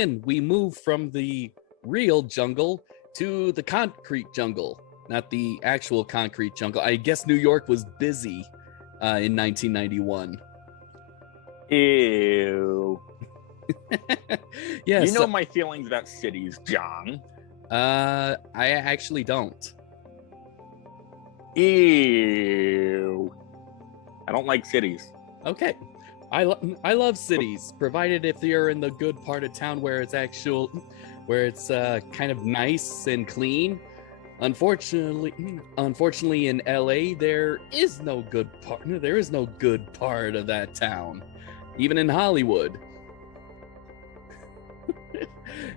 Ian, we move from the real jungle to the concrete jungle, not the actual concrete jungle. I guess New York was busy in 1991. Ew. Yes. You know my feelings about cities, John. I actually don't. Ew. I don't like cities. Okay. I love cities, provided if you're in the good part of town where it's kind of nice and clean. Unfortunately in LA there is no good part. There is no good part of that town, even in Hollywood.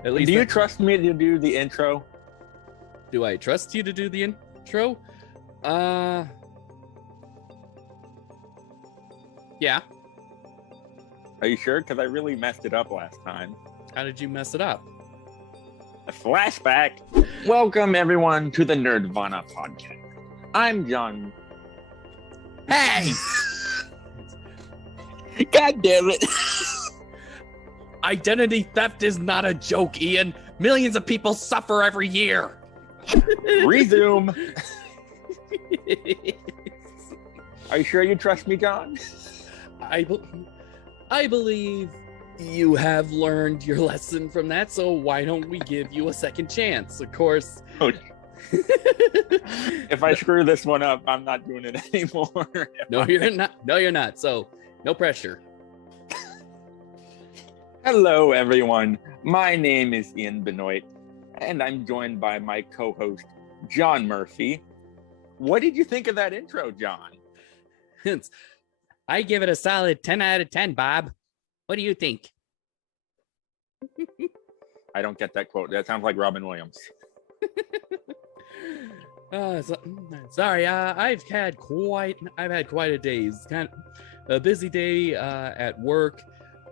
At least. Do you trust me to do the intro? Do I trust you to do the intro? Yeah. Are you sure? Because I really messed it up last time. How did you mess it up? A flashback. Welcome, everyone, to the Nerd-Vana podcast. I'm John. Hey! God damn it. Identity theft is not a joke, Ian. Millions of people suffer every year. Resume. Are you sure you trust me, John? I believe you have learned your lesson from that, so why don't we give you a second chance? Of course. Oh. If I screw this one up, I'm not doing it anymore. No, you're not. No, you're not. So, no pressure. Hello, everyone. My name is Ian Benoit, and I'm joined by my co-host, John Murphy. What did you think of that intro, John? I give it a solid 10 out of 10, Bob. What do you think? I don't get that quote. That sounds like Robin Williams. Sorry, I've had quite a day. It's kind of a busy day at work.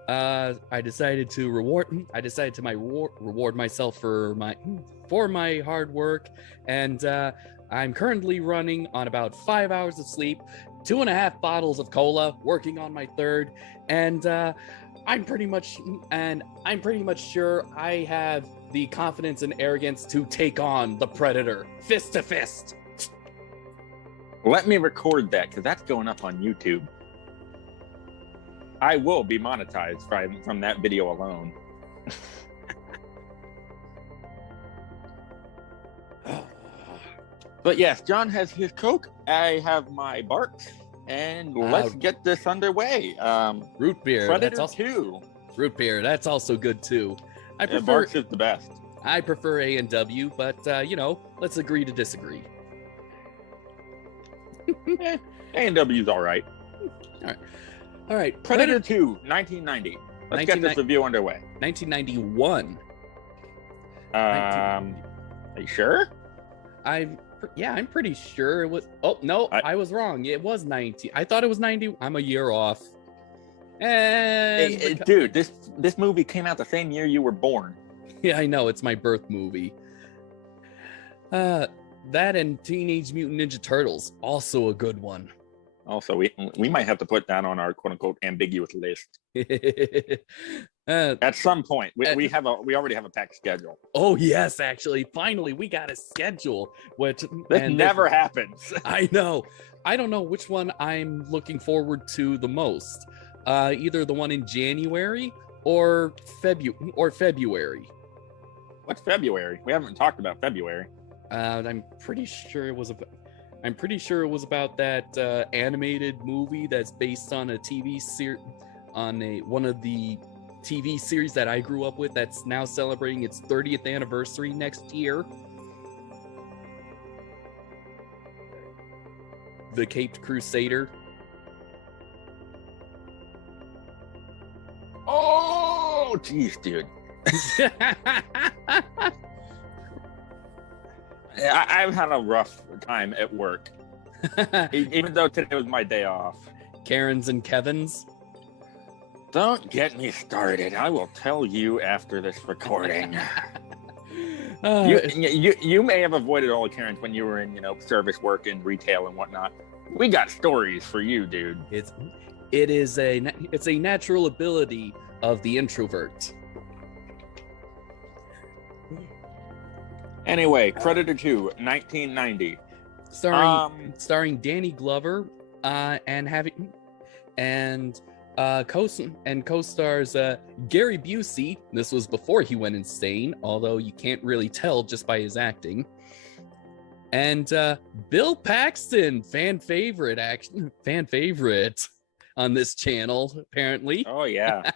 I decided to reward myself for my hard work, and I'm currently running on about 5 hours of sleep, 2.5 bottles of cola, working on my third, and I'm pretty much sure I have the confidence and arrogance to take on the Predator fist to fist. Let me record that, because that's going up on YouTube. I will be monetized from that video alone. But yes, John has his Coke. I have my Barks, and let's get this underway. Root beer. Predator 2. Root beer. That's also good too. Barks is the best. I prefer A&W, but let's agree to disagree. A&W's all right. All right. Predator 2, 1990. Let's get this review underway. 1991. Are you sure? I'm pretty sure it was. Oh no, I was wrong. It was 90. I thought it was 90. I'm a year off. And dude, this movie came out the same year you were born. Yeah, I know. It's my birth movie. That and Teenage Mutant Ninja Turtles, also a good one. Also, we might have to put that on our quote unquote ambiguous list. At some point, we already have a packed schedule. Oh yes, actually, finally we got a schedule. This never happens. I know. I don't know which one I'm looking forward to the most. Either the one in January or February. What's February? We haven't talked about February. I'm pretty sure it was about that animated movie that's based on a TV series, one of the TV series that I grew up with that's now celebrating its 30th anniversary next year. The Caped Crusader. Oh, jeez, dude. I've had a rough time at work, even though today was my day off. Karens and Kevins. Don't get me started. I will tell you after this recording. You may have avoided all the Karens when you were in, service work and retail and whatnot. We got stories for you, dude. It's a natural ability of the introvert. Anyway, Predator 2, 1990. Starring Danny Glover, and co-stars Gary Busey. This was before he went insane, although you can't really tell just by his acting. And Bill Paxton, fan favorite on this channel, apparently. Oh yeah.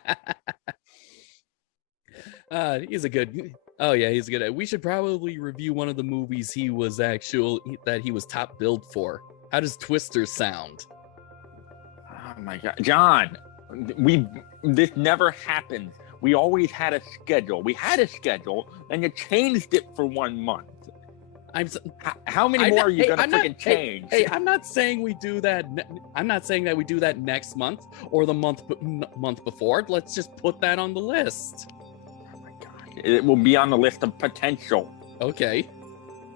He's a good. Oh yeah, he's good. We should probably review one of the movies he was top billed for. How does Twister sound? Oh my God, John, this never happened. We always had a schedule. We had a schedule, and you changed it for 1 month. How many more are you gonna freaking change? Hey, I'm not saying we do that. I'm not saying that we do that next month or the month before. Let's just put that on the list. Oh my God, it will be on the list of potential. Okay.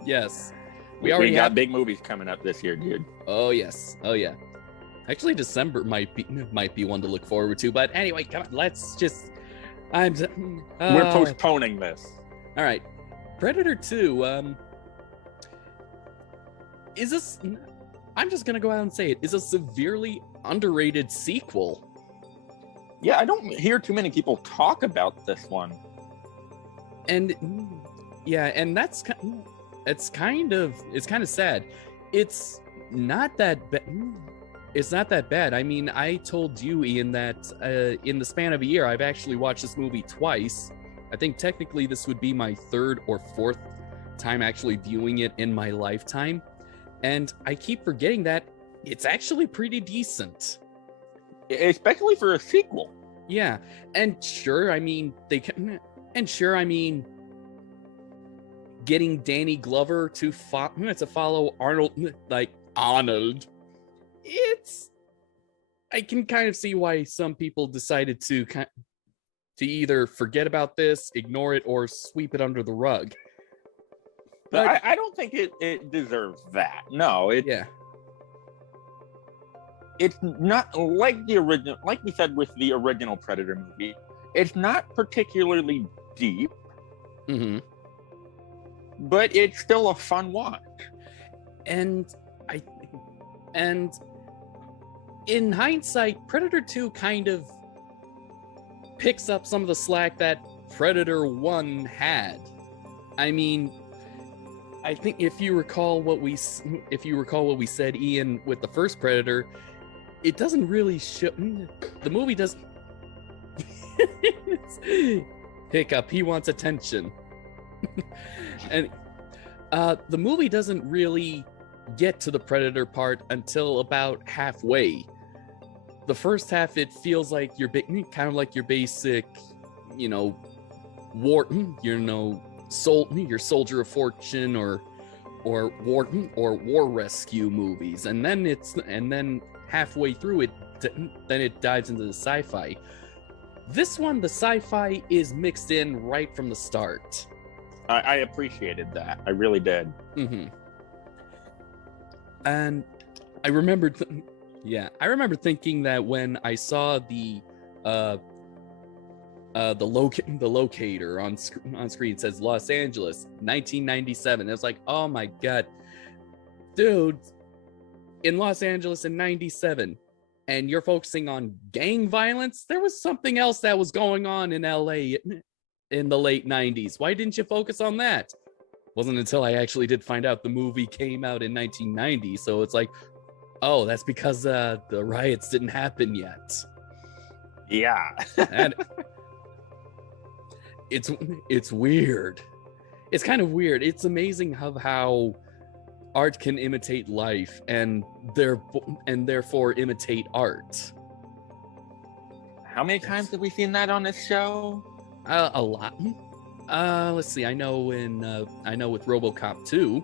Yes. We already got big movies coming up this year, dude. Oh yes. Oh yeah. Actually, December might be one to look forward to. But anyway, come on. Let's just. We're postponing this. All right. Predator 2. Is this? I'm just gonna go out and say it is a severely underrated sequel. Yeah, I don't hear too many people talk about this one. And yeah, and it's kind of sad. It's not that bad. It's not that bad. I mean, I told you, Ian, that in the span of a year, I've actually watched this movie twice. I think technically this would be my third or fourth time actually viewing it in my lifetime. And I keep forgetting that it's actually pretty decent. Especially for a sequel. Yeah. And sure, I mean, getting Danny Glover to follow Arnold, I can kind of see why some people decided to either forget about this, ignore it, or sweep it under the rug. But I don't think it deserves that. No, it's not like the original. Like we said with the original Predator movie, it's not particularly deep, but it's still a fun watch. And in hindsight, Predator 2 kind of picks up some of the slack that Predator 1 had. I mean, I think if you recall what we said, Ian, with the first Predator, it doesn't really show. The movie doesn't. Hiccup. He wants attention. And the movie doesn't really get to the Predator part until about halfway. The first half, it feels like your basic, war, your soldier of fortune or war rescue movies, and then halfway through it, then it dives into the sci-fi. This one, the sci-fi is mixed in right from the start. I appreciated that. I really did. And I remember thinking that when I saw the locator on screen, it says Los Angeles 1997. It was like, oh my God, dude, in Los Angeles in 97, and you're focusing on gang violence. There was something else that was going on in LA in the late 90s. Why didn't you focus on that? Wasn't until I actually did find out the movie came out in 1990. So it's like, oh, that's because the riots didn't happen yet. Yeah. And it's weird. It's kind of weird. It's amazing how art can imitate life and therefore imitate art. How many times have we seen that on this show? A lot. Let's see. I know with RoboCop 2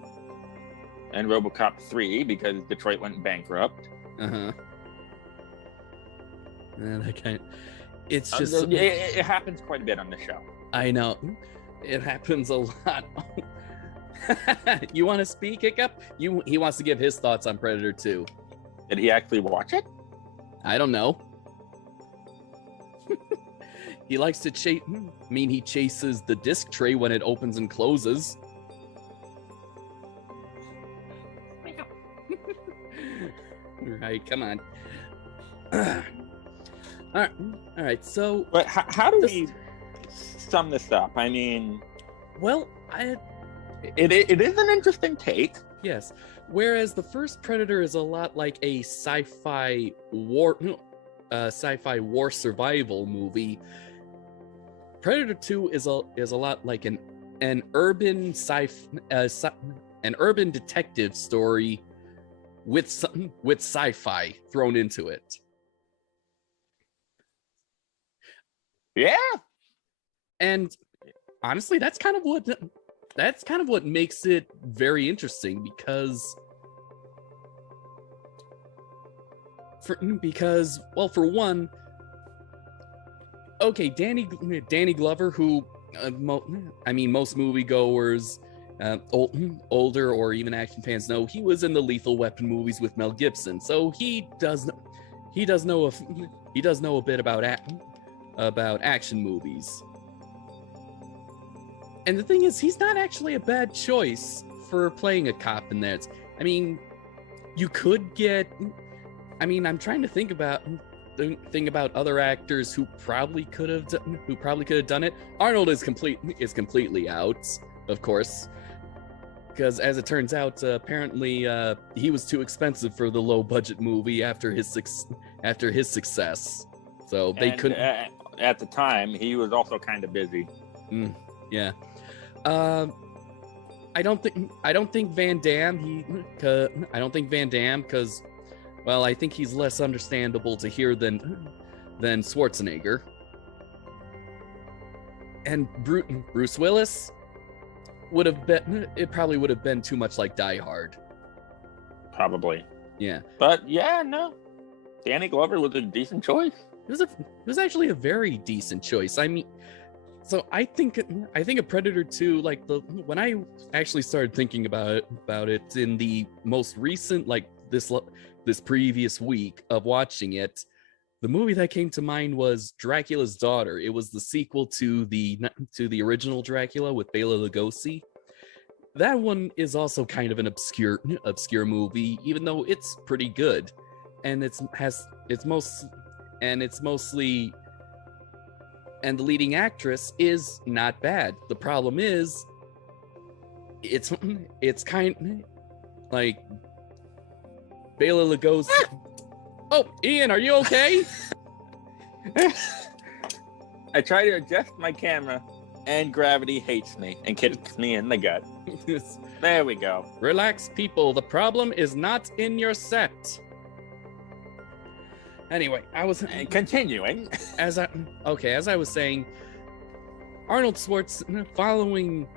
and RoboCop 3 because Detroit went bankrupt. And I can't. It's just it happens quite a bit on the show. I know it happens a lot. You want to speak, Hiccup? He wants to give his thoughts on Predator 2. Did he actually watch it? I don't know. He likes to chase. He chases the disc tray when it opens and closes. Right, come on. All right. So, But how do we sum this up? I mean, well, it is an interesting take. yes. Whereas the first Predator is a lot like a sci-fi war survival movie, Predator 2 is a lot like an urban an urban detective story with sci-fi thrown into it. Yeah. And honestly, that's kind of what makes it very interesting, because for one, okay, Danny Glover, who most moviegoers, older or even action fans know, he was in the Lethal Weapon movies with Mel Gibson, so he does know a bit about action movies. And the thing is, he's not actually a bad choice for playing a cop in that. I mean, you could get. I mean, I'm trying to think about other actors who probably could have done it. Arnold is completely out, of course, because as it turns out, apparently he was too expensive for the low budget movie after his success. So they couldn't. At the time, he was also kind of busy. Yeah. I don't think Van Damme. I don't think Van Damme, because, well, I think he's less understandable to hear than Schwarzenegger. And Bruce Willis probably would have been too much like Die Hard. Probably. Yeah. But yeah, no. Danny Glover was a decent choice. It was actually a very decent choice. I mean, so I think a Predator 2, like when I actually started thinking about it in the most recent, like this previous week of watching it, the movie that came to mind was Dracula's Daughter. It was the sequel to the original Dracula with Bela Lugosi. That one is also kind of an obscure movie, even though it's pretty good, and and the leading actress is not bad. The problem is, it's kind of like Bela Lugosi. Oh, Ian, are you okay? I try to adjust my camera, and gravity hates me and kicks me in the gut. There we go. Relax, people. The problem is not in your set. Anyway, continuing. As I was saying, Arnold Schwarzenegger, following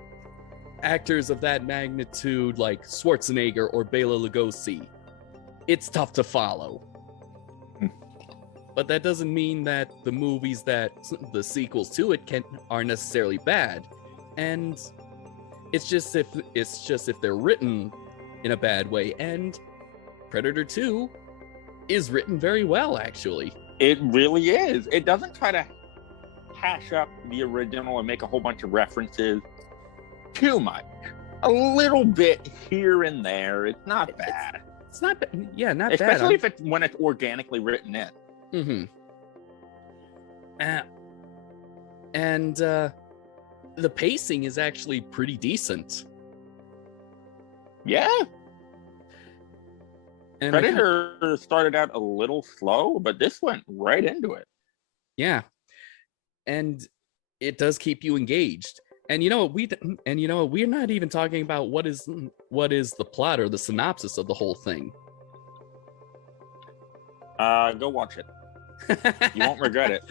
actors of that magnitude like Schwarzenegger or Bela Lugosi, it's tough to follow. But that doesn't mean that the movies that the sequels to it are necessarily bad. And it's just if they're written in a bad way. And Predator 2 is written very well, actually. It really is. It doesn't try to hash up the original and make a whole bunch of references too much. A little bit here and there. It's not bad. It's not bad. Yeah, not especially bad. Especially when it's organically written in. Mm-hmm. And the pacing is actually pretty decent. Yeah. And Predator started out a little slow, but this went right into it. Yeah. And it does keep you engaged. And we're not even talking about what is the plot or the synopsis of the whole thing. Go watch it. You won't regret it.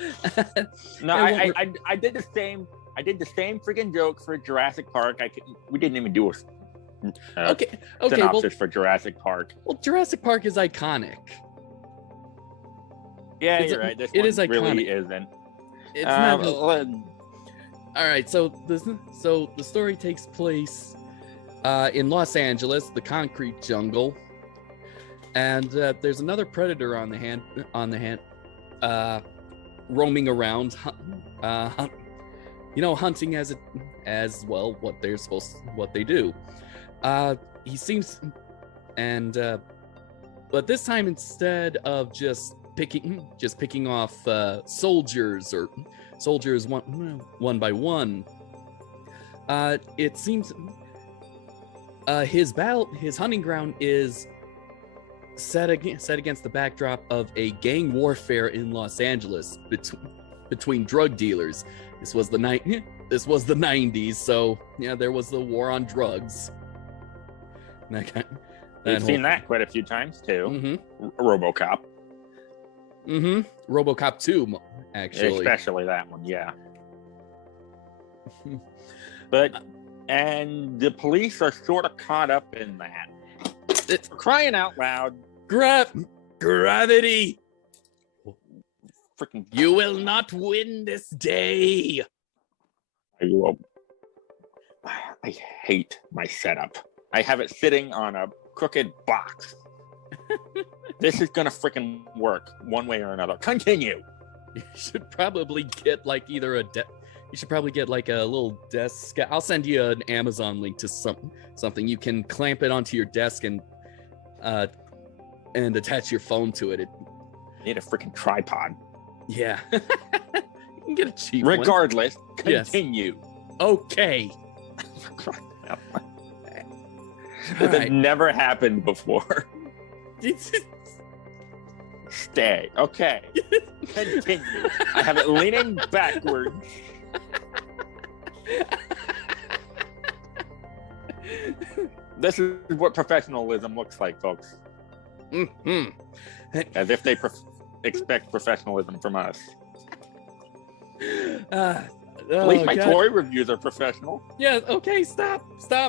No, I did the same. I did the same freaking joke for Jurassic Park. We didn't even do a synopsis for Jurassic Park. Well, Jurassic Park is iconic. Yeah, you're right. This one is iconic. Really isn't. It's not. All right, so the story takes place in Los Angeles, the concrete jungle, and there's another predator on the hand, roaming around, hunting as well what they do. He seems, and But this time, instead of just picking off soldiers one by one, it seems his hunting ground is set against the backdrop of a gang warfare in Los Angeles between drug dealers. This was the 90s, so yeah, there was the war on drugs. We've seen that quite a few times too. RoboCop. RoboCop 2, actually. Especially that one, yeah. And the police are sort of caught up in that. It's crying out loud. Gravity! Freaking! You will not win this day. I hate my setup. I have it sitting on a crooked box. This is gonna freaking work one way or another. Continue. You should probably get like a little desk. I'll send you an Amazon link to something. You can clamp it onto your desk and attach your phone to it. You need a freaking tripod. Yeah. You can get a cheap one. Regardless, continue. Yes. Okay. This has never happened before. Stay. Okay. Continue. I have it leaning backwards. This is what professionalism looks like, folks. As if they expect professionalism from us. At least my toy reviews are professional. Yeah, okay, stop.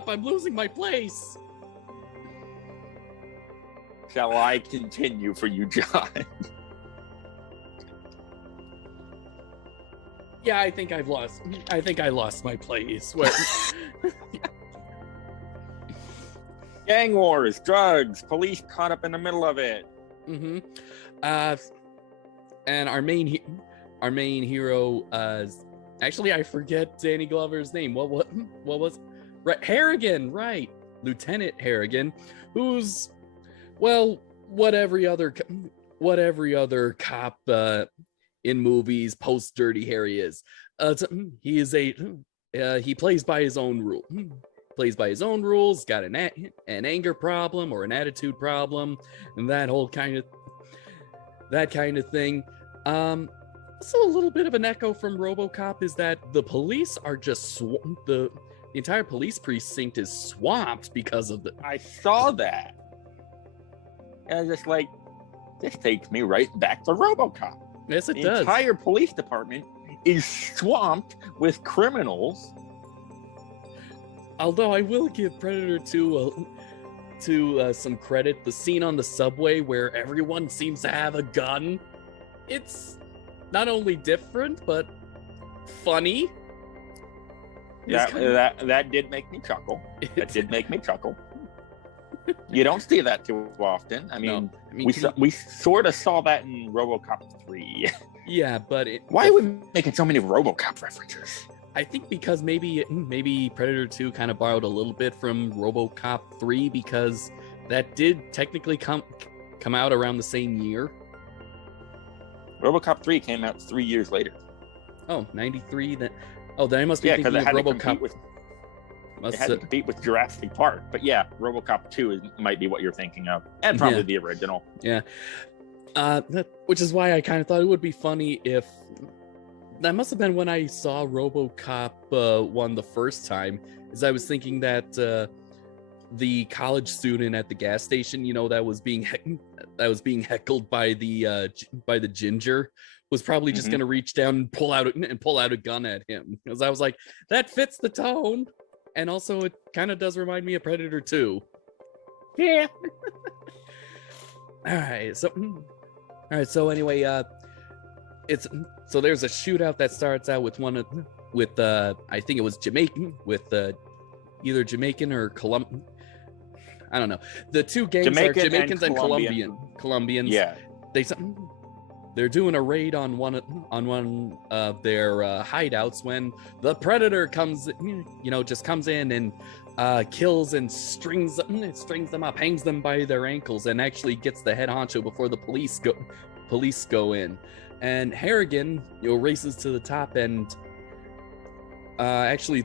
I'm losing my place. Shall I continue for you, John? Yeah, I think I lost my place. Gang wars, drugs, police caught up in the middle of it. And our main hero, actually I forget Danny Glover's name. What was right? Harrigan, right? Lieutenant Harrigan, who's what every other cop in movies post Dirty Harry is. He plays by his own rule. Plays by his own rules. Got an anger problem or an attitude problem, and that kind of thing. So a little bit of an echo from RoboCop is that the police are just the entire police precinct is swamped because of I saw that. And I was just like, this takes me right back to RoboCop. Yes, it does. The entire police department is swamped with criminals. Although I will give Predator 2 some credit. The scene on the subway where everyone seems to have a gun. It's not only different, but funny. That did make me chuckle. You don't see that too often. I mean, we sort of saw that in RoboCop 3. Yeah, but why are we making so many RoboCop references? I think because maybe Predator 2 kind of borrowed a little bit from RoboCop 3 because that did technically come out around the same year. RoboCop 3 came out 3 years later. Oh, 93. Then I must be thinking of RoboCop. It had to compete with Jurassic Park, but yeah, RoboCop 2 might be what you're thinking of, and probably the original. Yeah, which is why I kind of thought it would be funny if that must have been when I saw RoboCop 1 the first time. Is I was thinking that the college student at the gas station, that was being heckled by the ginger, was probably just going to reach down and pull out a gun at him, because I was like, that fits the tone. And also, it kind of does remind me of Predator 2. Yeah. All right. So anyway, there's a shootout that starts out with I think it was Jamaican, with either Jamaican or Colombian. I don't know. The two gangs are Jamaicans and Colombians. Yeah. They're doing a raid on one of their hideouts when the Predator comes in and kills and strings them up, hangs them by their ankles, and actually gets the head honcho before the police go in. And Harrigan, races to the top and actually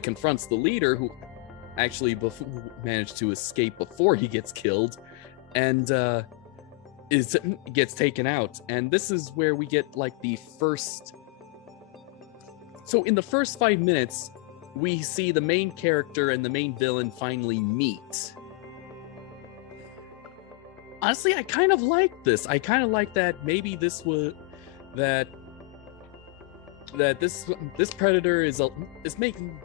confronts the leader, who actually managed to escape before he gets killed, and gets taken out. And this is where we get like the first. So in the first 5 minutes, we see the main character and the main villain finally meet. Honestly, I kind of like this. I kind of like that maybe this Predator is making.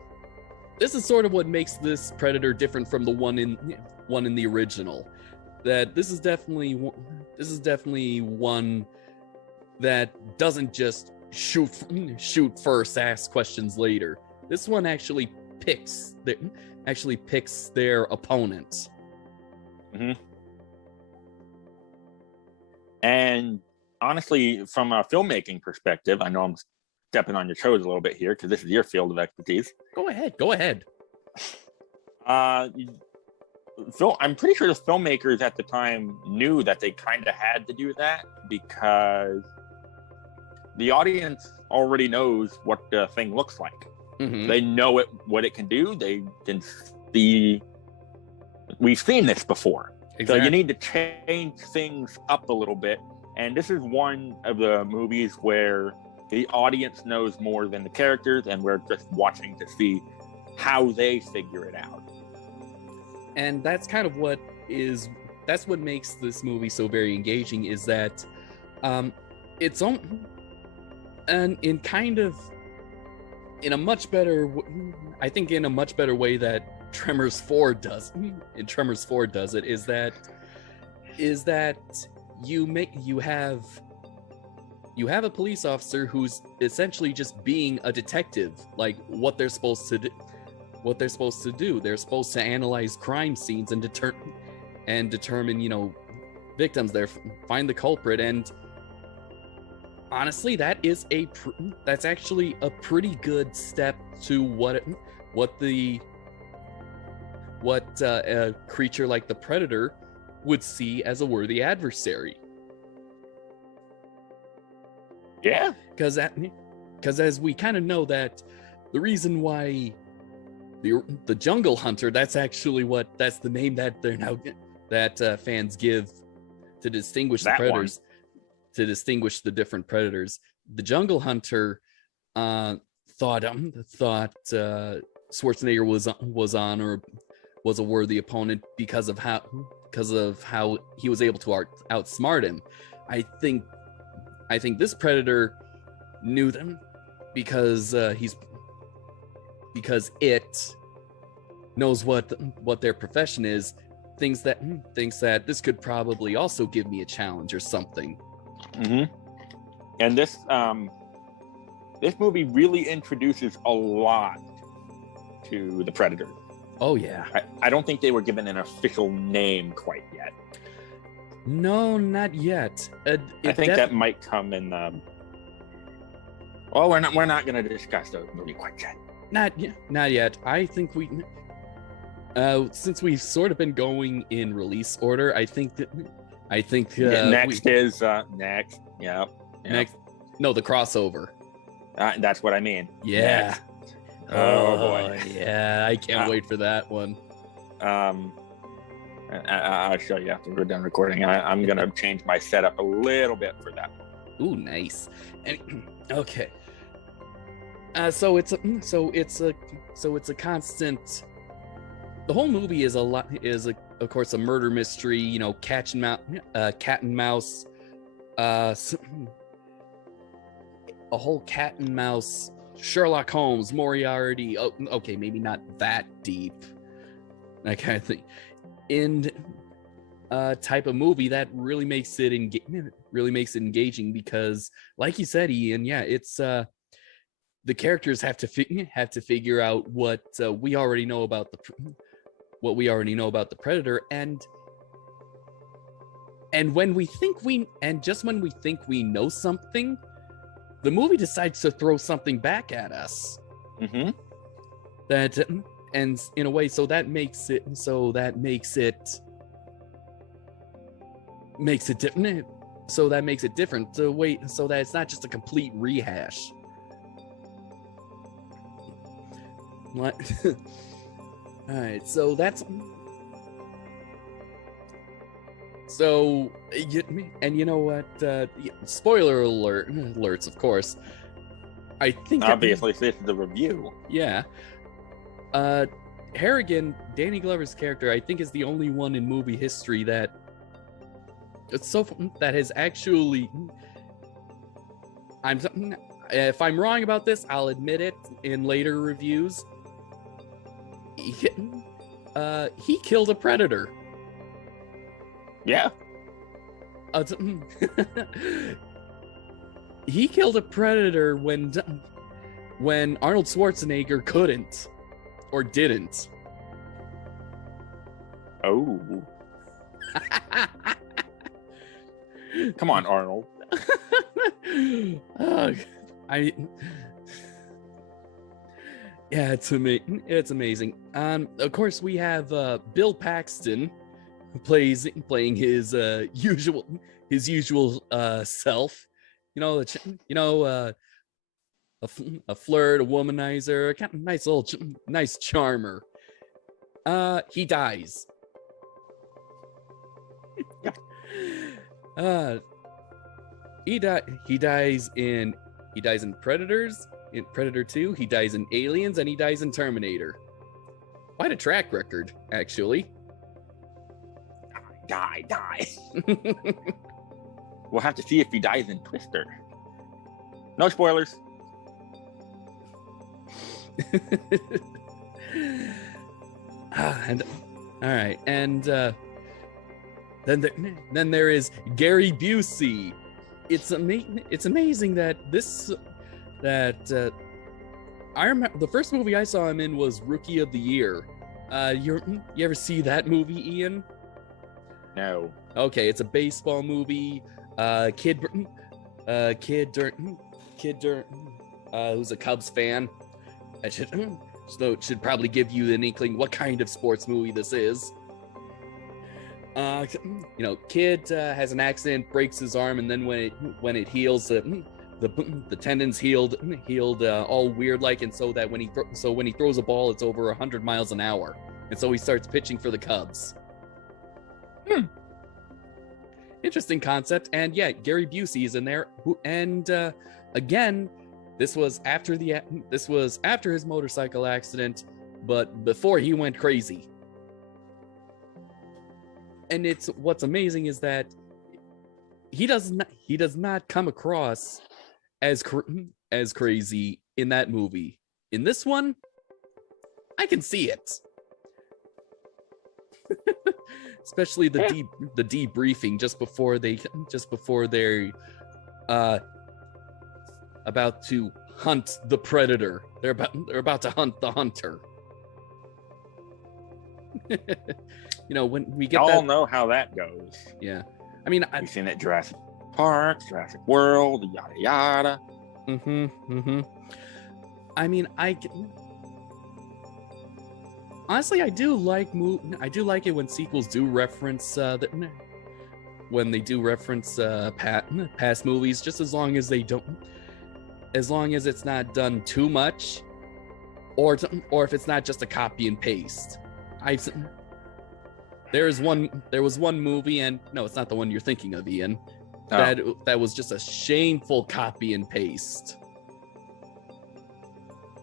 This is sort of what makes this Predator different from the one in the original. That this is definitely one that doesn't just shoot first, ask questions later. This one actually picks their opponent. Mm-hmm. And honestly, from a filmmaking perspective, I know I'm stepping on your toes a little bit here because this is your field of expertise. Go ahead. I'm pretty sure the filmmakers at the time knew that they kind of had to do that because the audience already knows what the thing looks like. Mm-hmm. They know what it can do. They can see. We've seen this before. Exactly. So you need to change things up a little bit. And this is one of the movies where the audience knows more than the characters, and we're just watching to see how they figure it out. And that's kind of what makes this movie so very engaging, is that its own, and in a much better way that Tremors 4 does. In Tremors 4 does it is that you have a police officer who's essentially just being a detective, like what they're supposed to do. They're supposed to analyze crime scenes and determine, victims there, find the culprit. And honestly, that's actually a pretty good step to what a creature like the Predator would see as a worthy adversary. Yeah, because as we kind of know, that the reason why the Jungle Hunter, that's the name that they're now fans give to distinguish the predators, to distinguish the different predators. The Jungle Hunter thought Schwarzenegger was a worthy opponent because of how he was able to outsmart him. I think this Predator knew them because it knows what their profession is, thinks that this could probably also give me a challenge or something. Mm-hmm. And this movie really introduces a lot to the Predator. Oh yeah. I don't think they were given an official name quite yet. No, not yet. I think that might come in. We're not going to discuss the movie quite yet. Not yet. I think since we've sort of been going in release order, I think next is next. Yeah. Next. No, the crossover. That's what I mean. Yeah. Next. Oh boy. Yeah, I can't wait for that one. I'll show you after we're done recording. I'm gonna change my setup a little bit for that one. Ooh, nice. Okay. So it's a constant. The whole movie is of course a murder mystery. Cat and mouse. A whole cat and mouse. Sherlock Holmes, Moriarty. Oh, okay, maybe not that deep. That kind of thing. In a type of movie that really makes it engaging because, like you said, Ian, yeah, it's the characters have to figure out what we already know about the Predator, and when we think we know something, the movie decides to throw something back at us. Mm-hmm. and in a way, so that makes it different. So that makes it different. So that it's not just a complete rehash. What? All right, so that's. So, and you know what? Spoiler alerts, of course. I think obviously this is the review. Yeah. Harrigan, Danny Glover's character, I think is the only one in movie history that has actually. If I'm wrong about this, I'll admit it in later reviews. He killed a predator. Yeah. He killed a predator when Arnold Schwarzenegger couldn't or didn't. Oh. Come on, Arnold. Yeah, it's amazing. Of course, we have Bill Paxton playing his usual self. A flirt, a womanizer, a kind of nice charmer. He dies. He dies in Predators, in Predator 2, he dies in Aliens, and he dies in Terminator. Quite a track record, actually. Die. We'll have to see if he dies in Twister. No spoilers. And all right, and then there is Gary Busey. It's amazing that I remember the first movie I saw him in was Rookie of the Year. You ever see that movie, Ian? No. Okay, it's a baseball movie. Kid who's a Cubs fan. It should probably give you an inkling what kind of sports movie this is. Kid has an accident, breaks his arm, and then when it heals, the tendons healed all weird like, and so that when he throws a ball, it's over 100 miles an hour, and so he starts pitching for the Cubs. Interesting concept, and yeah, Gary Busey is in there. Again, this was after his motorcycle accident, but before he went crazy. And what's amazing is that he does not come across as crazy in that movie. In this one, I can see it. Especially the debriefing just before they're about to hunt the predator. They're about to hunt the hunter. When we get all know how that goes. Yeah, I mean, we've seen it Jurassic Park, Jurassic World, yada yada. I mean, honestly, I do like it when sequels do reference when they do reference past movies, just as long as it's not done too much, or if it's not just a copy and paste. There was one movie, and no, it's not the one you're thinking of, Ian. That was just a shameful copy and paste.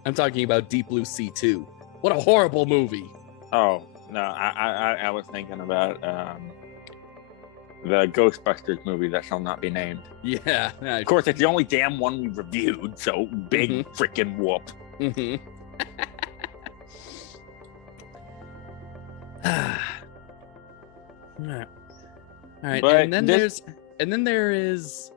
I'm talking about Deep Blue Sea 2. What a horrible movie! Oh no, I was thinking about the Ghostbusters movie that shall not be named. Yeah, of course, it's the only damn one we reviewed. So big freaking whoop. All right, but and then there is.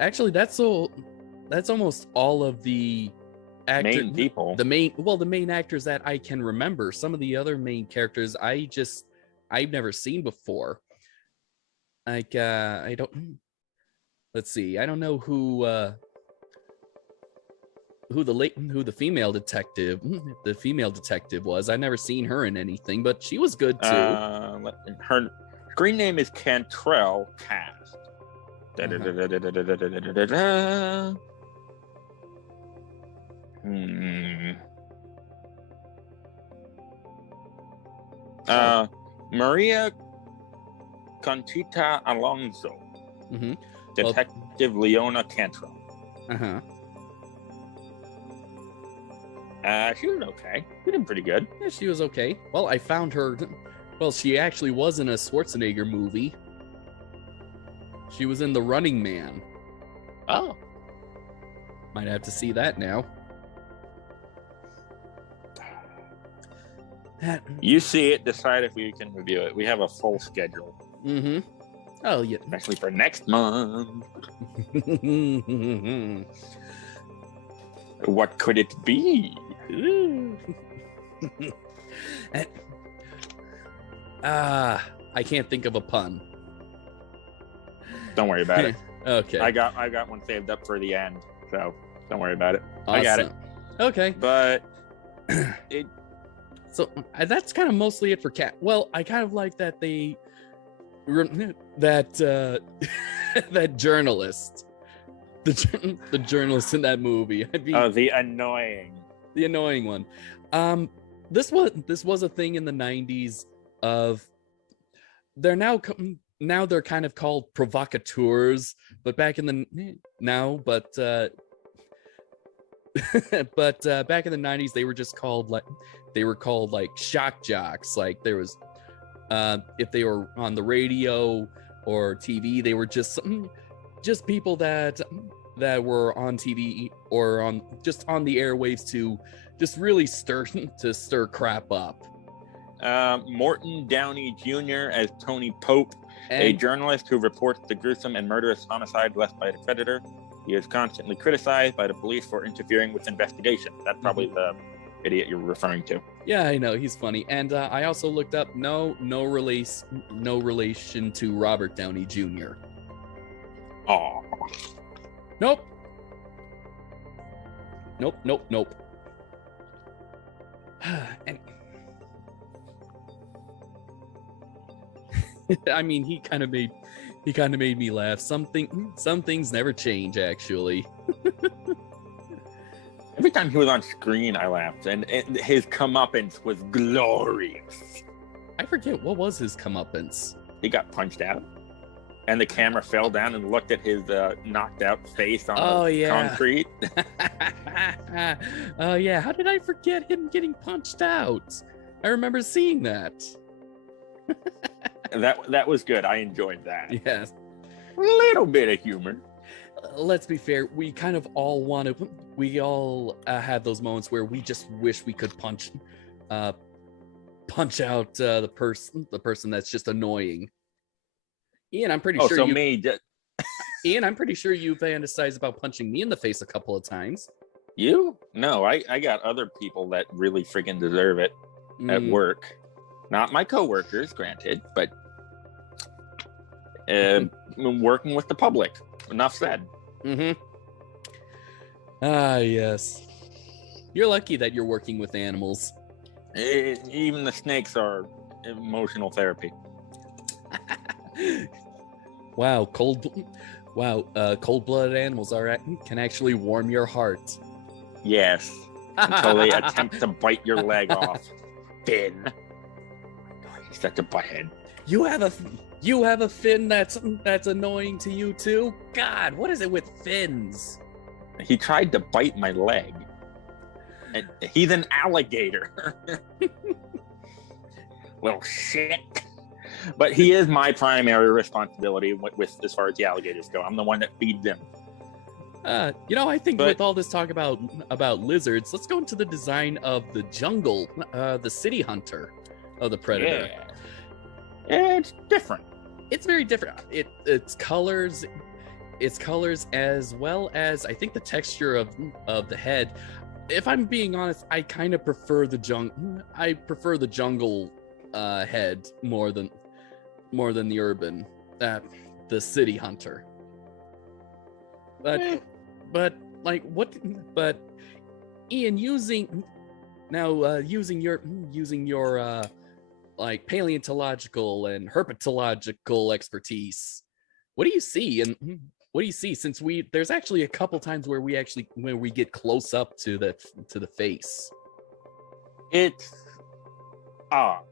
Actually, that's almost all of the main people. The main actors that I can remember. Some of the other main characters I've never seen before. Like I don't. Let's see. I don't know who. who the female detective was. I've never seen her in anything, but she was good too. Her screen name is Cantrell Cast. Maria Conchita Alonso. Mm-hmm. Detective Leona Cantrell. She was okay. She did pretty good. Yeah, she was okay. Well, I found her. Well, she actually was in a Schwarzenegger movie. She was in The Running Man. Oh. Might have to see that now. You see it, decide if we can review it. We have a full schedule. Mm-hmm. Oh, yeah. Especially for next month. What could it be? I can't think of a pun. Don't worry about it. Okay. I got one saved up for the end, so don't worry about it. Awesome. I got it. Okay. But so that's kind of mostly it for Cat. Well, I kind of like that that that journalist, the journalist in that movie. I mean, the annoying one. This was a thing in the 90s of they're now they're kind of called provocateurs, but back in the back in the 90s they were just called like shock jocks. Like there was if they were on the radio or TV, they were just people that were on TV or on the airwaves to just really stir crap up. Morton Downey Jr. as Tony Pope, a journalist who reports the gruesome and murderous homicide left by the predator. He is constantly criticized by the police for interfering with investigation. That's probably the idiot you're referring to. Yeah, I know, he's funny. And I also looked up no relation to Robert Downey Jr. Oh. Nope. And I mean, he kind of made me laugh. Some things never change, actually. Every time he was on screen, I laughed, and his comeuppance was glorious. I forget, what was his comeuppance? He got punched out, and the camera fell down and looked at his knocked out face on concrete. Oh yeah, how did I forget him getting punched out? I remember seeing that. That was good. I enjoyed that. Yes. A little bit of humor. Let's be fair. We kind of all have those moments where we just wish we could punch out the person that's just annoying. Ian, I'm pretty sure Ian, I'm pretty sure you fantasized about punching me in the face a couple of times. You? No, I got other people that really friggin' deserve it at work. Not my coworkers, granted, but working with the public. Enough said. Mm-hmm. Ah, yes. You're lucky that you're working with animals. Even the snakes are emotional therapy. Wow, cold-blooded animals can actually warm your heart. Yes, until they attempt to bite your leg off. Finn. He's such a butthead. You have a Finn that's annoying to you too? God, what is it with Finns? He tried to bite my leg. And he's an alligator. Well, shit. But he is my primary responsibility with as far as the alligators go. I'm the one that feeds them. I think with all this talk about lizards, let's go into the design of the jungle, the city hunter of the predator. Yeah. It's different. It's very different. Its colors as well as I think the texture of the head. If I'm being honest, I kind of prefer the jungle head more than the urban, the city hunter. But Ian, using your like paleontological and herpetological expertise, what do you see? And what do you see? Since there's actually a couple times where we get close up to the face. It's odd.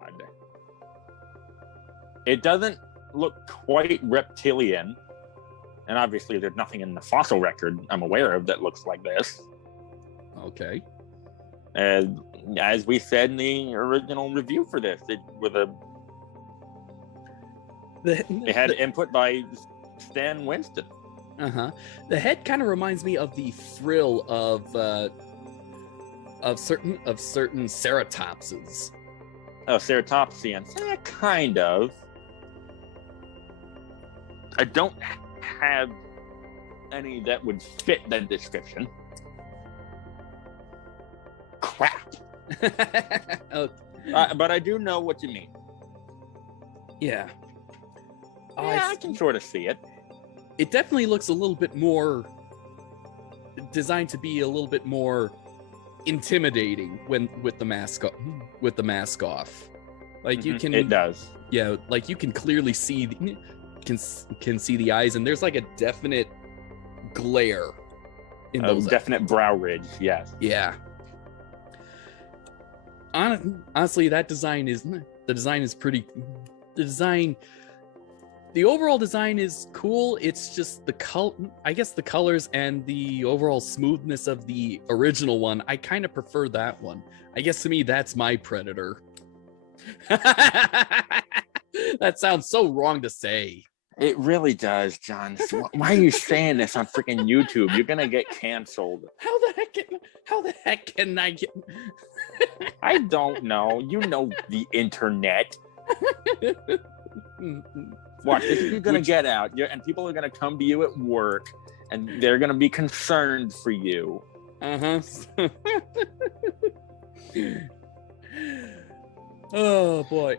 It doesn't look quite reptilian, and obviously there's nothing in the fossil record I'm aware of that looks like this. Okay. As we said in the original review for this, it had input by Stan Winston. The head kind of reminds me of the frill of certain ceratopses. Oh, ceratopsians. Kind of. I don't have any that would fit that description. Crap. Oh. But I do know what you mean. Yeah. Yeah, I can sort of see it. It definitely looks a little bit more designed to be a little bit more intimidating with the mask off. Like you can. It does. Yeah, like you can clearly see can see the eyes, and there's like a definite glare in those. Definite brow ridge. Yes. Yeah. Honestly, the design is pretty. The overall design is cool. It's just the colors and the overall smoothness of the original one. I kind of prefer that one. I guess to me, that's my Predator. That sounds so wrong to say. It really does, John. Why are you saying this on freaking YouTube? You're gonna get canceled. How the heck can I get? I don't know. You know the internet. Watch, this is gonna get out, and people are gonna come to you at work, and they're gonna be concerned for you. Oh boy,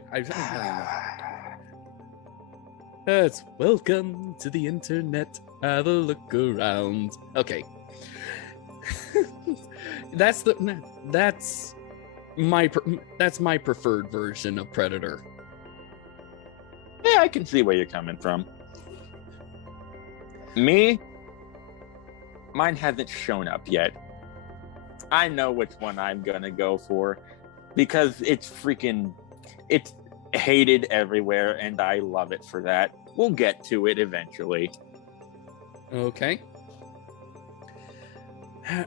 It's welcome to the internet. Have a look around. Okay. That's my preferred version of Predator. Yeah, I can see where you're coming from. Mine hasn't shown up yet. I know which one I'm gonna go for because it's hated everywhere, and I love it for that. We'll get to it eventually. Okay. All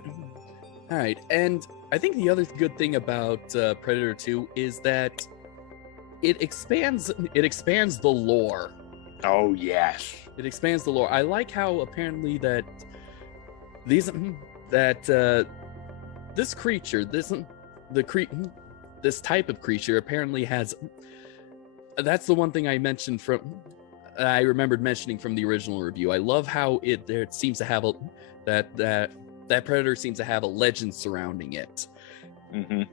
right, and I think the other good thing about Predator 2 is that it expands the lore. Oh yes, it expands the lore. I like how apparently that this creature, this type of creature apparently has. That's the one thing I remembered mentioning from the original review. I love how it seems to have that Predator seems to have a legend surrounding it.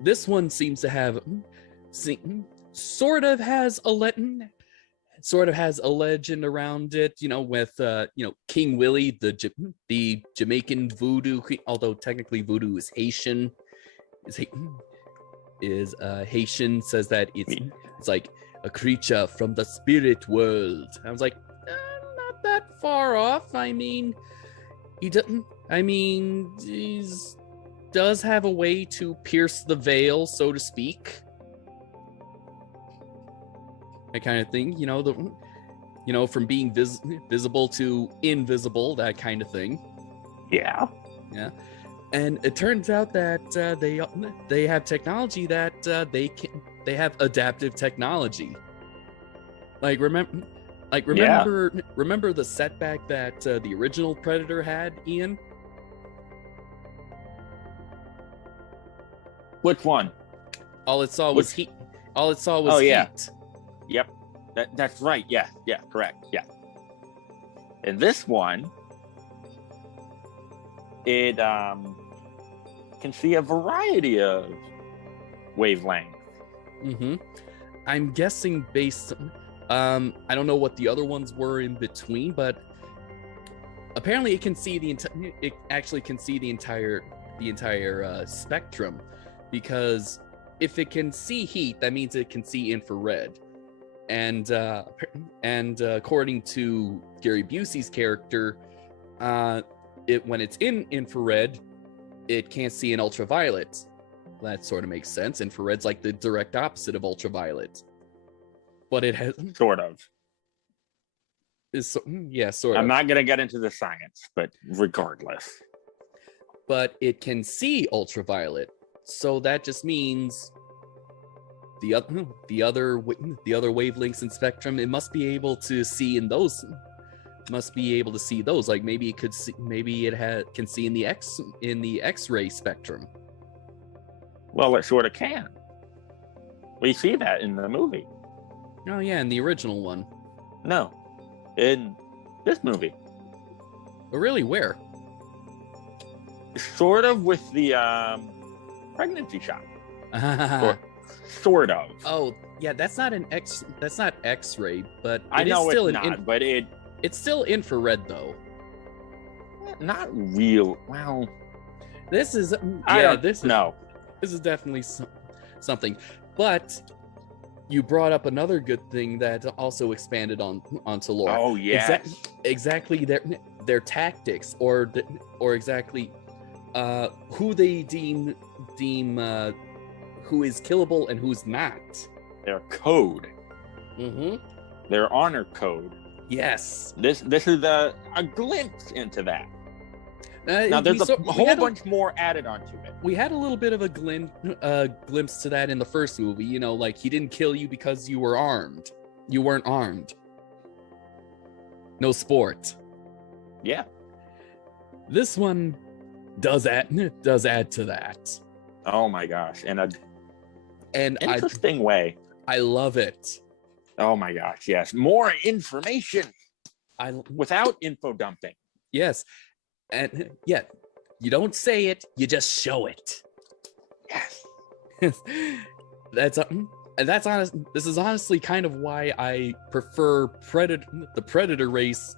This one seems to have sort of has a legend around it, with King Willie, the Jamaican voodoo, although technically voodoo is Haitian, is Haitian, says that it's like a creature from the spirit world. I was like, not that far off. I mean, he does have a way to pierce the veil, so to speak. That kind of thing, from being visible to invisible, that kind of thing. Yeah. And it turns out that they have technology that they have adaptive technology. Remember the setback that the original Predator had, Ian? Which one? All it saw was heat. All it saw was heat. Yep, that's right. Yeah, correct. Yeah. In this one, it can see a variety of wavelengths. I'm guessing based. I don't know what the other ones were in between, but apparently it can see it actually can see the entire spectrum, because if it can see heat, that means it can see infrared. And according to Gary Busey's character, when it's in infrared, it can't see in ultraviolet. That sort of makes sense. Infrared's like the direct opposite of ultraviolet. But it has Sort of. Sort of. I'm not going to get into the science, but regardless. But it can see ultraviolet. So that just means the other wavelengths in spectrum, it must be able to see in those. Must be able to see those. Like maybe it could see, can see in the X-ray spectrum. Well, it sort of can. We see that in the movie. Oh yeah, in the original one. No, in this movie. But really, where? Sort of with the pregnancy shot. Sort of. Oh yeah, that's not X-ray, but I know it's not, but it's still infrared though. Not real. Well, this is This is definitely something. But you brought up another good thing that also expanded onto lore. Oh yeah, exactly their tactics, or exactly who they deem who is killable and who's not. Their code. Mm-hmm. Their honor code. Yes. This is a glimpse into that. Now there's a whole bunch more added onto it. We had a little bit of a glimpse to that in the first movie. You know, like he didn't kill you because you were armed. You weren't armed. No sport. Yeah. This one does add to that. Oh my gosh! And interesting way. I love it. Oh my gosh! Yes, more information. Without info dumping. Yes, and yeah, you don't say it, you just show it. Yes. That's honest. This is honestly kind of why I prefer the predator race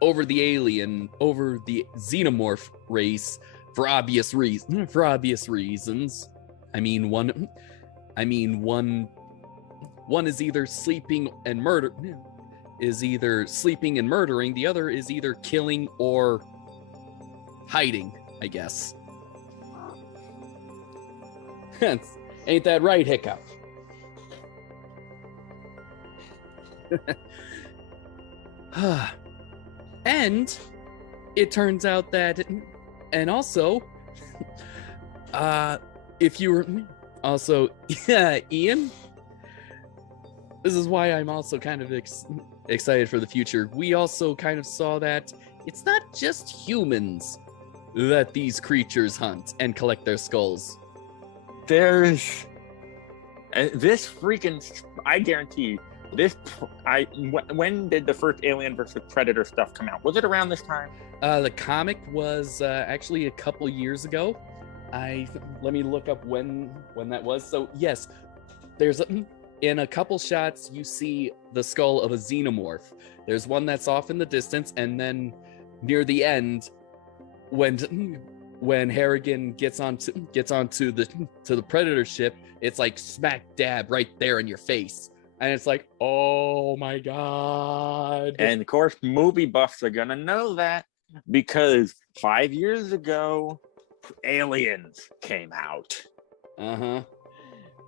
over the xenomorph race for obvious reasons. I mean one is either sleeping and murdering. The other is either killing or hiding, I guess. Ain't that right, Hiccup? And it turns out that, and also, if you were also, Ian, this is why I'm also kind of excited for the future. We also kind of saw that it's not just humans that these creatures hunt and collect their skulls. There's this freaking, I guarantee this. When did the first Alien versus Predator stuff come out? Was it around this time? The comic was actually a couple years ago. Let me look up when that was. So yes, there's in a couple shots you see the skull of a xenomorph. There's one that's off in the distance, and then near the end, when Harrigan gets onto the Predator ship, it's like smack dab right there in your face, and it's like, oh my god! And of course, movie buffs are gonna know that because 5 years ago, Aliens came out.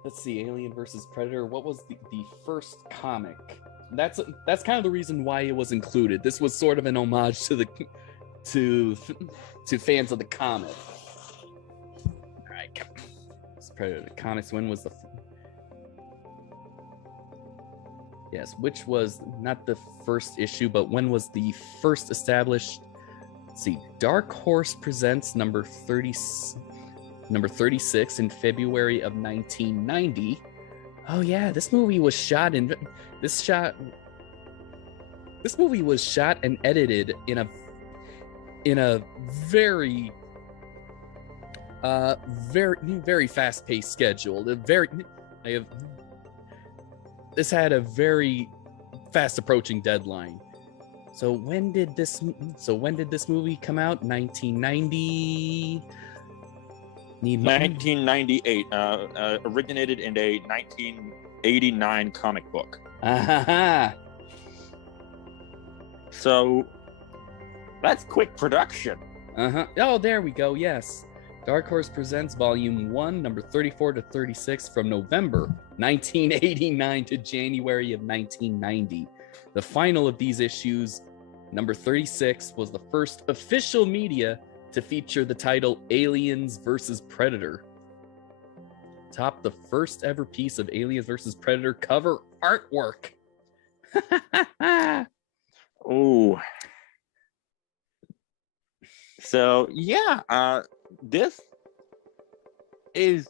Let's see, Alien versus Predator. What was the first comic? That's kind of the reason why it was included. This was sort of an homage to fans of the comic. All right, Predator comics. When was yes, which was not the first issue, but when was the first established? Let's see, Dark Horse Presents number 36 in February of 1990. Oh yeah, this movie was shot and edited in a very very fast-paced schedule. This had a very fast approaching deadline. So when did this movie come out? 1990. Need 1998. Originated in a 1989 comic book. So that's quick production. Oh, there we go. Yes. Dark Horse Presents Volume 1, number 34 to 36 from November 1989 to January of 1990. The final of these issues, number 36, was the first official media to feature the title Aliens vs. Predator. Topped the first ever piece of Aliens vs. Predator cover artwork. Oh. So, yeah, this is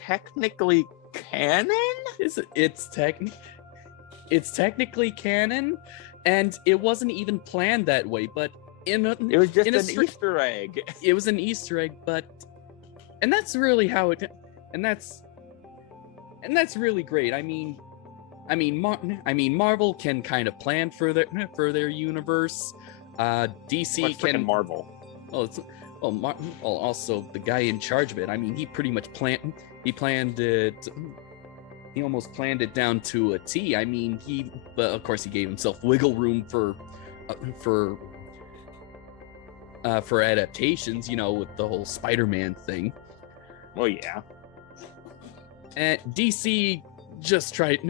technically canon? It's technically canon, and it wasn't even planned that way, but it was just an Easter egg. It was an Easter egg, and that's really how it, and that's really great. I mean, Marvel can kind of plan for their universe. DC can Marvel. Also the guy in charge of it. I mean, he pretty much planned it. He almost planned it down to a T. I mean, but of course he gave himself wiggle room for adaptations, with the whole Spider-Man thing. Well, yeah. And DC just tried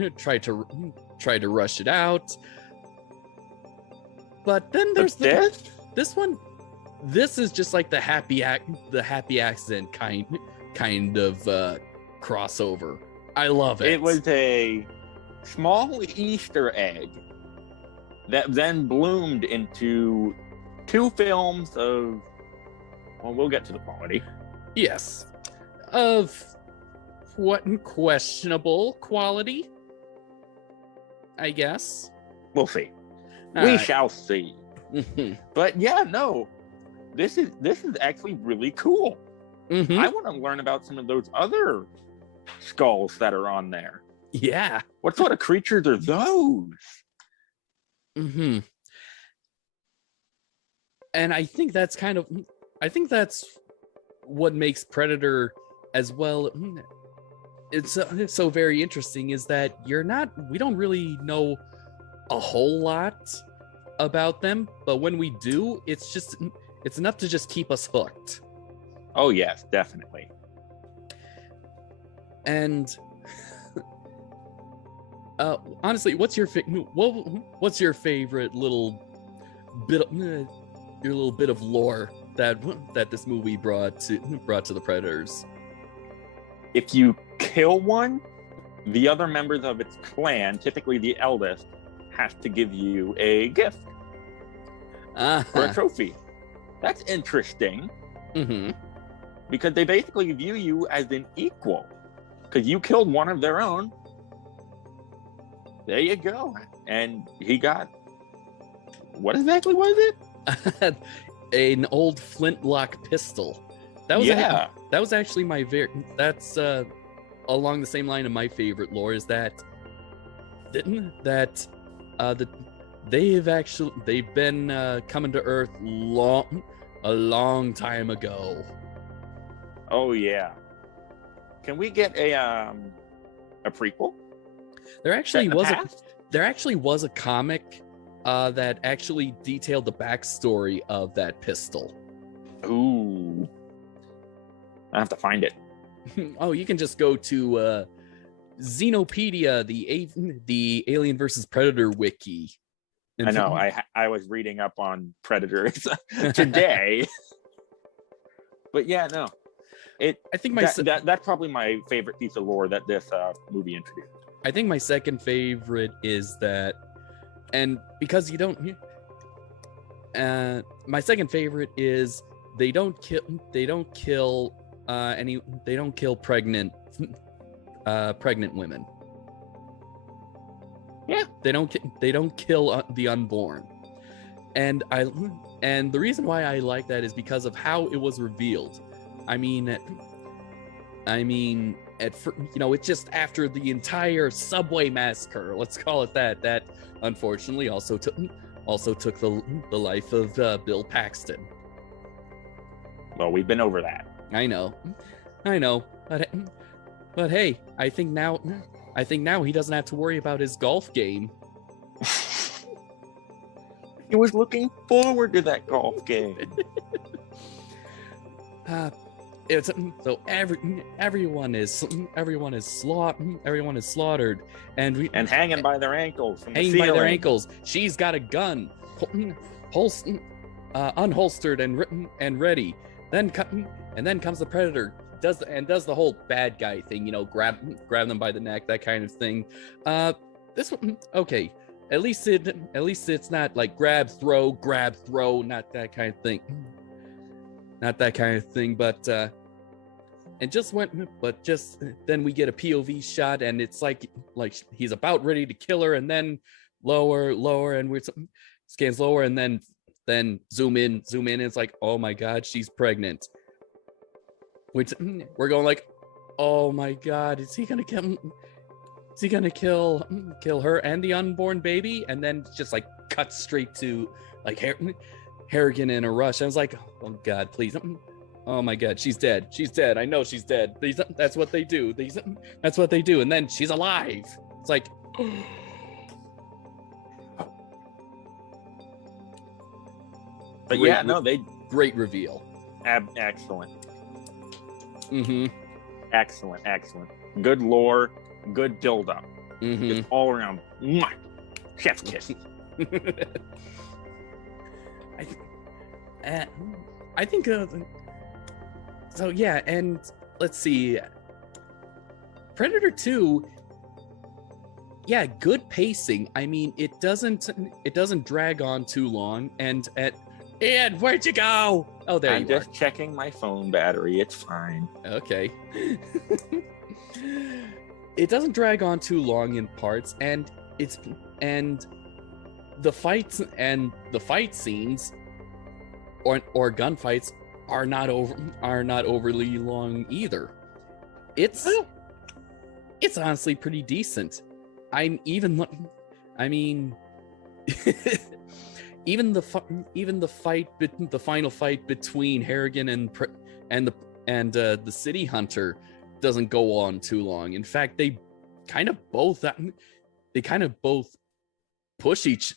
to rush it out. But then there's this one. This is just like the happy accident kind of crossover. I love it. It was a small Easter egg that then bloomed into 2 films of, well, we'll get to the quality. Yes. Of what questionable quality, I guess. We'll see. We shall see. But yeah, no. This is actually really cool. I want to learn about some of those other skulls that are on there. Yeah. What sort of creatures are those? And I think that's what makes Predator as well. It's so very interesting is that we don't really know a whole lot about them, but when we do, it's enough to just keep us hooked. Oh yes, definitely. And honestly, what's your favorite little bit of lore that this movie brought to the Predators? If you kill one, the other members of its clan, typically the eldest, has to give you a gift or a trophy. That's interesting. Because they basically view you as an equal. Because you killed one of their own. There you go. And he got, what exactly was it? An old flintlock pistol. That was actually my that's along the same line of my favorite lore is that they've been coming to Earth a long time ago. Oh yeah. Can we get a prequel? There actually was a comic that actually detailed the backstory of that pistol. Ooh. I have to find it. Oh, you can just go to Xenopedia, the Alien versus Predator wiki. I know. I was reading up on Predators today. But yeah, no. I think that's probably my favorite piece of lore that this movie introduced. I think my second favorite is that, and because you don't, my second favorite is they don't kill pregnant women. Yeah, they don't kill the unborn, and the reason why I like that is because of how it was revealed. I mean, it's just after the entire subway massacre, let's call it that unfortunately also took the life of Bill Paxton. Well, we've been over that. I know, but hey, I think now he doesn't have to worry about his golf game. He was looking forward to that golf game. So everyone is slaughtered, and hanging by their ankles from the hanging by their ceiling. ankles. She's got a gun, unholstered and ready. Then comes the predator. Does the whole bad guy thing, grab them by the neck, that kind of thing. This one, okay. At least it's not like grab, throw, not that kind of thing. Not that kind of thing, but just then we get a POV shot, and it's like he's about ready to kill her, and then lower, and scans lower, and then zoom in, and it's like, oh my god, she's pregnant. Which we're going like, oh my god, is he gonna kill her and the unborn baby? And then just like cut straight to like Harrigan in a rush. I was like, oh god, please. Oh my god, she's dead. I know she's dead. That's what they do. That's what they do. And then she's alive. It's like, but great reveal. Excellent. Mm-hmm. Excellent. Good lore, good build-up. Mm-hmm. Just all around. Mwah! Chef's kiss. I think so yeah, and let's see, Predator 2, yeah, good pacing. I mean, it doesn't drag on too long. And Ian, where'd you go? Oh, there I'm you are. just checking my phone battery. It's fine. Okay. It doesn't drag on too long in parts, and the fight scenes or gunfights are not overly long either. It's honestly pretty decent. Even the final fight between Harrigan and the city hunter doesn't go on too long. In fact, they kind of both push each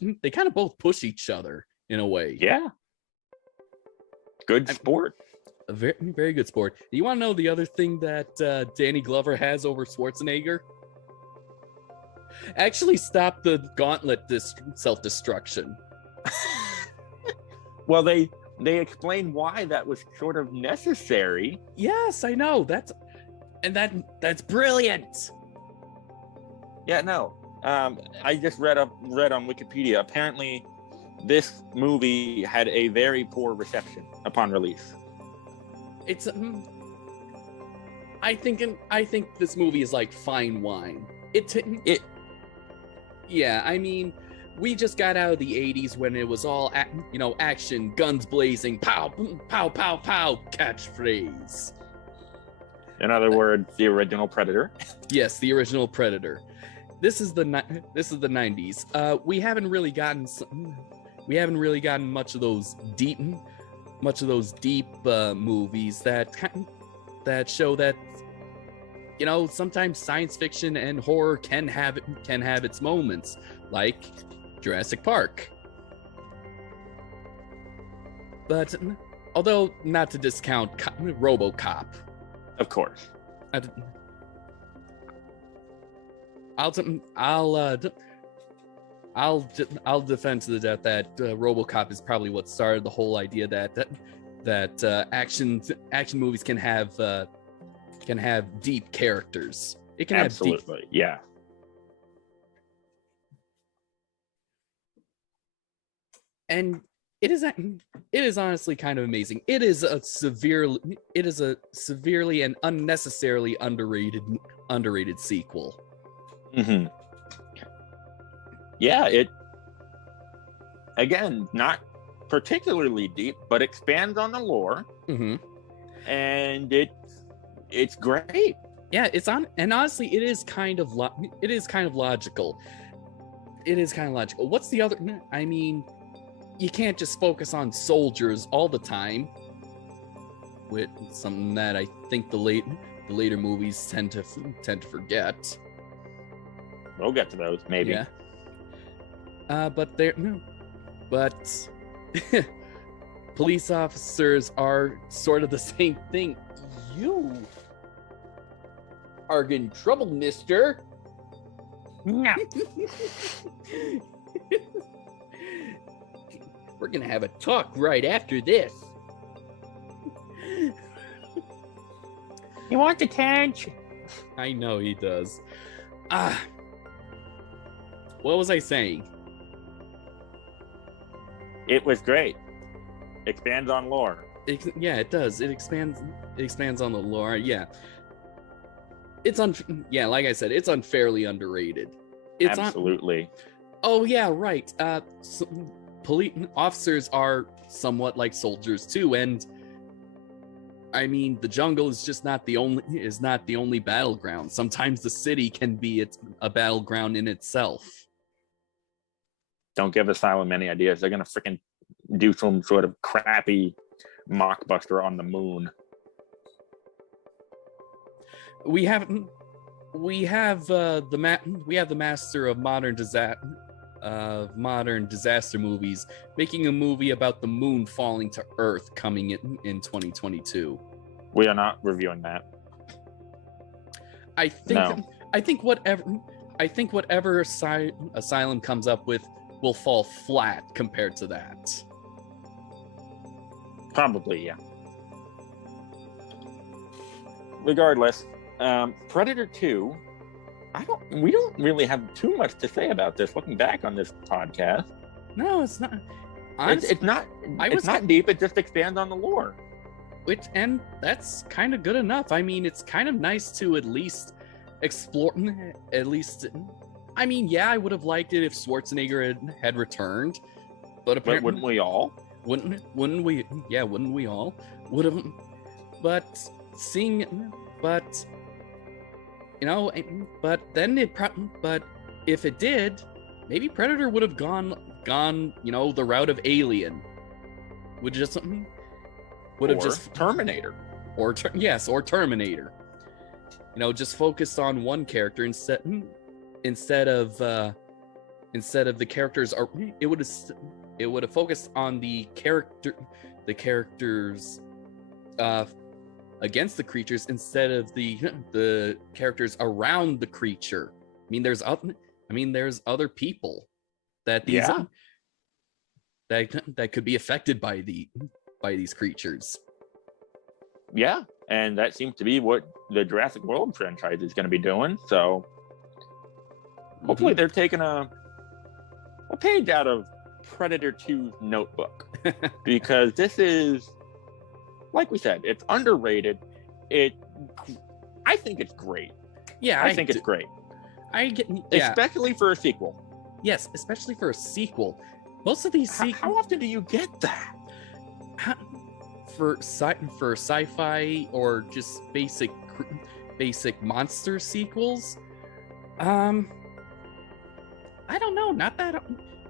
other in a way. Yeah. Good sport. A very, very good sport. You want to know the other thing that Danny Glover has over Schwarzenegger? Actually, stop the gauntlet self-destruction. Well, they explain why that was sort of necessary. Yes, I know. That's brilliant. Yeah, no. I just read on Wikipedia. Apparently, this movie had a very poor reception upon release. It's I think this movie is like fine wine. Yeah, I mean, we just got out of the 80s when it was all action, guns blazing, pow pow pow pow catchphrase. In other words, the original Predator. Yes, the original Predator. This is the 90s. We haven't really gotten much of those deep movies that show that sometimes science fiction and horror can have its moments, like Jurassic Park. But although not to discount RoboCop, Of course. I'll defend to the death that RoboCop is probably what started the whole idea that action movies can have deep characters. It can Absolutely, have deep, yeah. and it is honestly kind of amazing. It is a severely and unnecessarily underrated sequel. Mm-hmm. Yeah, it again, not particularly deep, but expands on the lore. Mm-hmm. And it's great. Yeah, and honestly, it is kind of logical. It is kind of logical. What's the other? I mean, you can't just focus on soldiers all the time. with something that I think the later movies tend to forget. We'll get to those, maybe. Yeah. But police officers are sort of the same thing. You are in trouble, mister. No. We're gonna have a talk right after this. He wants attention. I know he does. What was I saying? It was great. Expands on lore. Yeah, it does. It expands on the lore. Yeah. Like I said, it's unfairly underrated. It's Absolutely. Oh yeah, right. Police officers are somewhat like soldiers too, and I mean, the jungle is just not the only battleground. Sometimes the city can be a battleground in itself. Don't give Asylum any ideas. They're gonna freaking do some sort of crappy mockbuster on the moon. We have the master of modern disaster movies making a movie about the moon falling to Earth coming in 2022. We are not reviewing that. I think whatever Asylum comes up with will fall flat compared to that. Probably, yeah. Regardless, Predator 2, we don't really have too much to say about this looking back on this podcast. No, it's not. It's not deep, it just expands on the lore. And that's kind of good enough. I mean, it's kind of nice to at least explore, I mean, yeah, I would have liked it if Schwarzenegger had returned, but apparently, wouldn't we all? Wouldn't we? Yeah, wouldn't we all? Would have, but if it did, maybe Predator would have gone, the route of Alien. Terminator. Or Terminator. Just focused on one character instead of the characters. It would have focused on the characters against the creatures instead of the characters around the creature. There's other people that that could be affected by these creatures. Yeah, and that seems to be what the Jurassic World franchise is going to be doing. So hopefully they're taking a page out of Predator 2's notebook, because this is, like we said, it's underrated. I think it's great. Yeah, I think it's great. Especially for a sequel. Yes, especially for a sequel. Most of these sequels. How often do you get that? For sci-fi or just basic monster sequels? I don't know. Not that.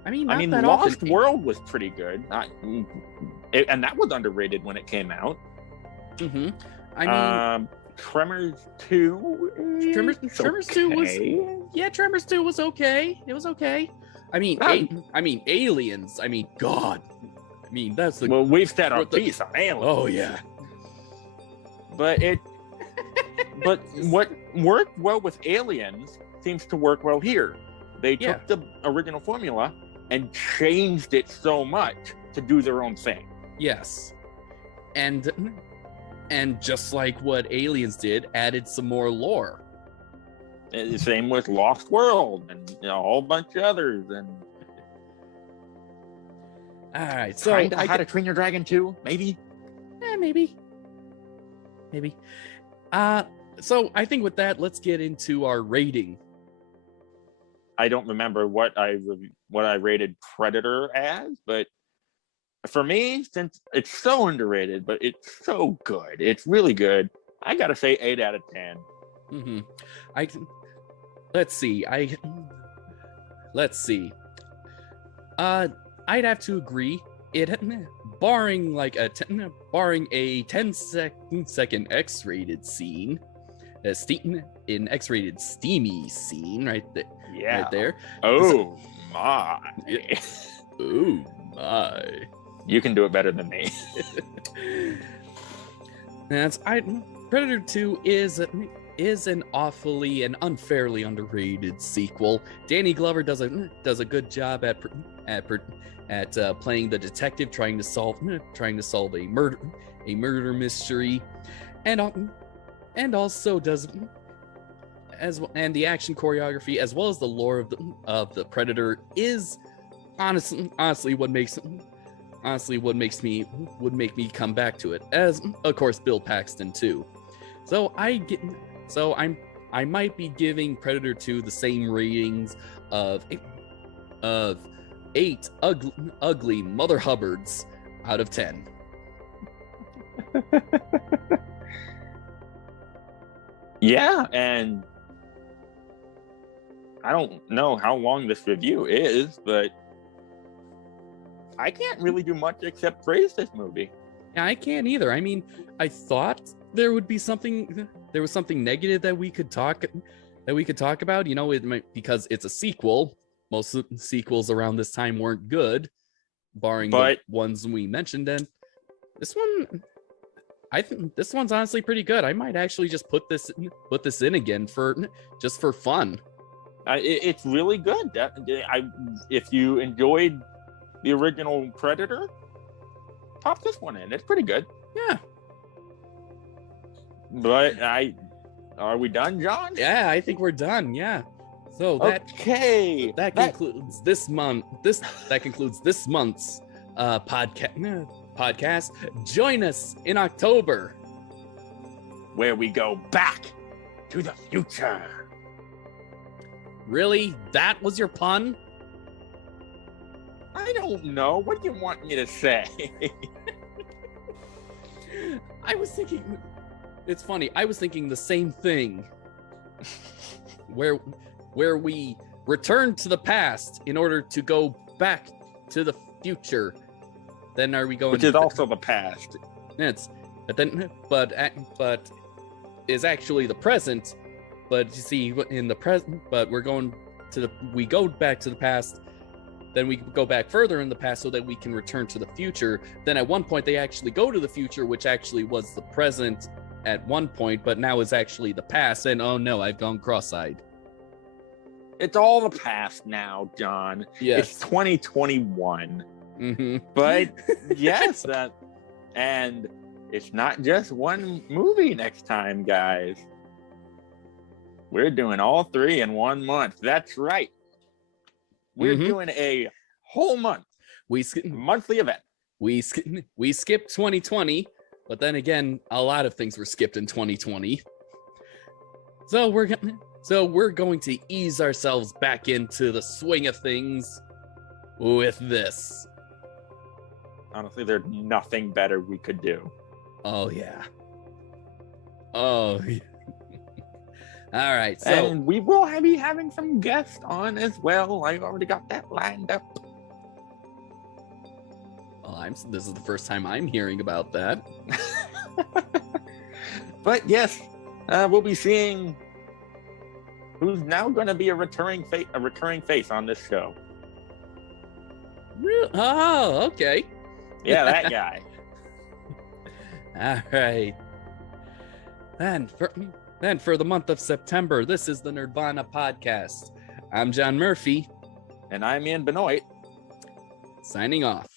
That Lost often. World was pretty good, and that was underrated when it came out. Tremors 2. Tremors 2 was. Yeah, Tremors 2 was okay. It was okay. Aliens. God. That's the. Well, we've said our piece on Aliens. Oh yeah. But what worked well with Aliens seems to work well here. They took the original formula and changed it so much to do their own thing. Yes. And just like what Aliens did, added some more lore. And the same with Lost World and a whole bunch of others. And all right, so How to Train Your Dragon 2, maybe. Maybe. So I think with that, let's get into our rating. I don't remember what I rated Predator as, but for me, since it's so underrated, but it's so good, it's really good, I gotta say 8 out of 10. Let's see. I'd have to agree. barring like barring a 10-second X-rated scene, in X-rated steamy scene right there. Yeah. Right there. Oh my. Oh my. You can do it better than me. Predator 2 is an awfully and unfairly underrated sequel. Danny Glover does a good job at playing the detective, trying to solve a murder mystery, and also does and the action choreography as well as the lore of the Predator is honestly what makes me come back to it, as of course Bill Paxton too. So I might be giving Predator 2 the same ratings of 8 ugly Mother Hubbards out of 10. Yeah, and I don't know how long this review is, but I can't really do much except praise this movie. Yeah, I can't either. I mean, I thought there was something negative that we could talk about. You know, it might, because it's a sequel. Most of the sequels around this time weren't good, barring the ones we mentioned. And this one, I think this one's honestly pretty good. I might actually just put this in again for fun. It's really good. If you enjoyed the original Predator, pop this one in. It's pretty good. Yeah. But are we done, John? Yeah, I think we're done. Yeah. So that concludes this month. That concludes this month's podcast. Join us in October, where we go back to the future. Really? That was your pun? I don't know. What do you want me to say? I was thinking. It's funny. I was thinking the same thing. Where we return to the past in order to go back to the future. Then are we going? Which is also the past. But is actually the present. But you see, in the present, but we go back to the past. Then we go back further in the past so that we can return to the future. Then at one point they actually go to the future, which actually was the present at one point, but now is actually the past. And oh no, I've gone cross-eyed. It's all the past now, John. Yes. It's 2021. Mm-hmm. But yes, and it's not just one movie next time, guys. We're doing all 3 in 1 month. That's right. We're doing a whole month. Monthly event. We skipped 2020, but then again, a lot of things were skipped in 2020. So we're going to ease ourselves back into the swing of things with this. Honestly, there's nothing better we could do. Oh yeah. Oh yeah. All right, so and we will be having some guests on as well. I've already got that lined up. Well, this is the first time I'm hearing about that. But yes, we'll be seeing who's now going to be a recurring face on this show. Really? Oh, okay. Yeah, that guy. All right. Then for the month of September, this is the Nerd-Vana podcast. I'm John Murphy. And I'm Ian Benoit. Signing off.